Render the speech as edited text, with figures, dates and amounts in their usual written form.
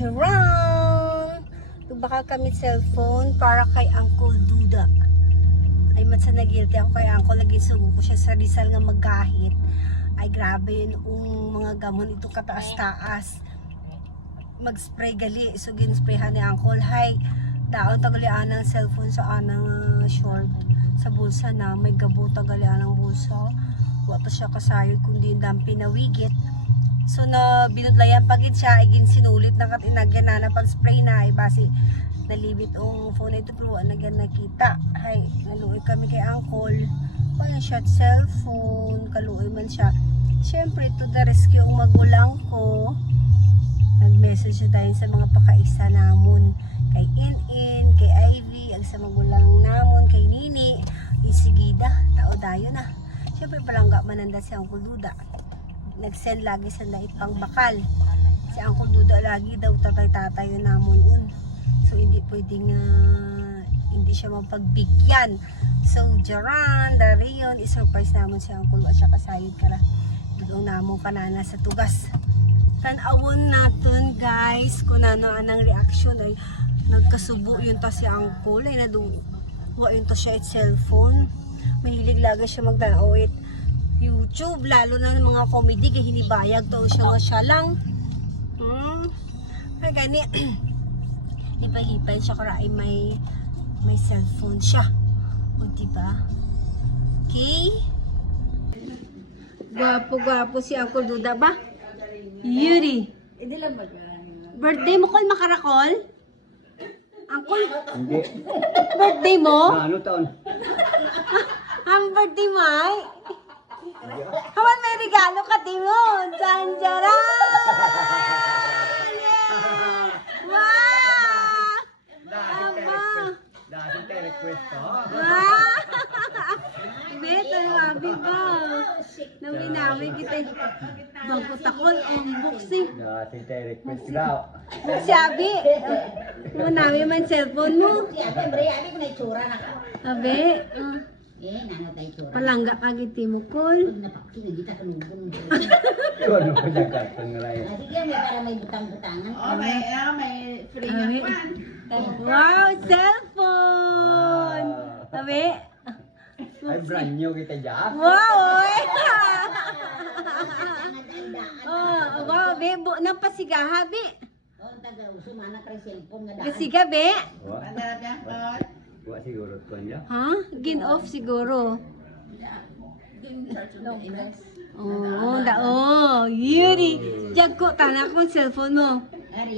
Charang! Baka kami cellphone para kay Uncle Duda. Ay matsa na guilty ako kay Uncle. Lagi sugo ko siya sa Rizal nga magahit. Ay grabe yun mga gamon ito kataas-taas. Mag-spray gali. So ginsprayhan ni Uncle. Hay, daon tagalian ng cellphone sa anang short. Sa bulsa na. May gabo tagalian ng bulsa. Wata siya kasayod kundi yung pinawigit. So na binudlayan pagid siya, igin sinulit na katinagyan na pag-spray na ay basi nalibit ang phone ito pero nagyan nakita. Hay, naluoy kami kay Uncle. Kaya siya cellphone, kaluoy man siya. Siyempre to the rescue ang magulang ko. Nag-message siya dahil sa mga pakaisa namon. Kay In, kay Ivy, ang sa magulang namon, kay Nini, isigida, tao dayo na. Siyempre palangga mananda si Uncle Duda. Nag-send lagi sa naipang bakal. Si Uncle Duda lagi daw tatay-tatay yun namon un. So hindi pwedeng hindi siya mapagbigyan. So Jaran, Darion, isurprise namon si Uncle at siya kasayod ka lang. Doon namon kanana sa tugas. Tanawon natin guys kung ano anang reaction ay nagkasubo yun ta si Uncle ay naduwa yun ta siya at cellphone. Mahilig lagi siya magtanaw it YouTube, lalo na ng mga comedy kaya hinibayag daw siya nga siya lang. Kaya gani hipay-hipay siya kaya may cellphone siya. O diba? Okay? Gwapo-gwapo si Uncle Duda ba? Yuri. Birthday mo kol makarakol? Uncle? Hindi. Birthday mo? Ano taon? Ang birthday mo ay? Kawan may regalo ka din mo. Janjaran! Wow! Dahil tayo request ko. Wow! Beto, labi ba? Naminawi kita. Bangkot ako, ang buksi. Dahil tayo request daw. Buksi, abi. Manawi man cellphone mo. Abi ko na itsura na ka. Abi. Nangat na itsura. Palangga pagiti mo, Kol. Napakita ka nubun. Ano pa dyan karton nga lang. Sige, may para may butang-butangan. May free na pan. Wow, cellphone! Abi. Ay, brand new kita dyan. Wow, oy! Wow, be. Nang pasigaha, be. Oh, taga-uso, manak rin cellphone nga daan. Pasiga, be. Pandarap yan, Tol. Buwa siguro ko niya. Ha? Gin-off siguro. Oo, Yuri. Jag ko, tanak mo cellphone mo.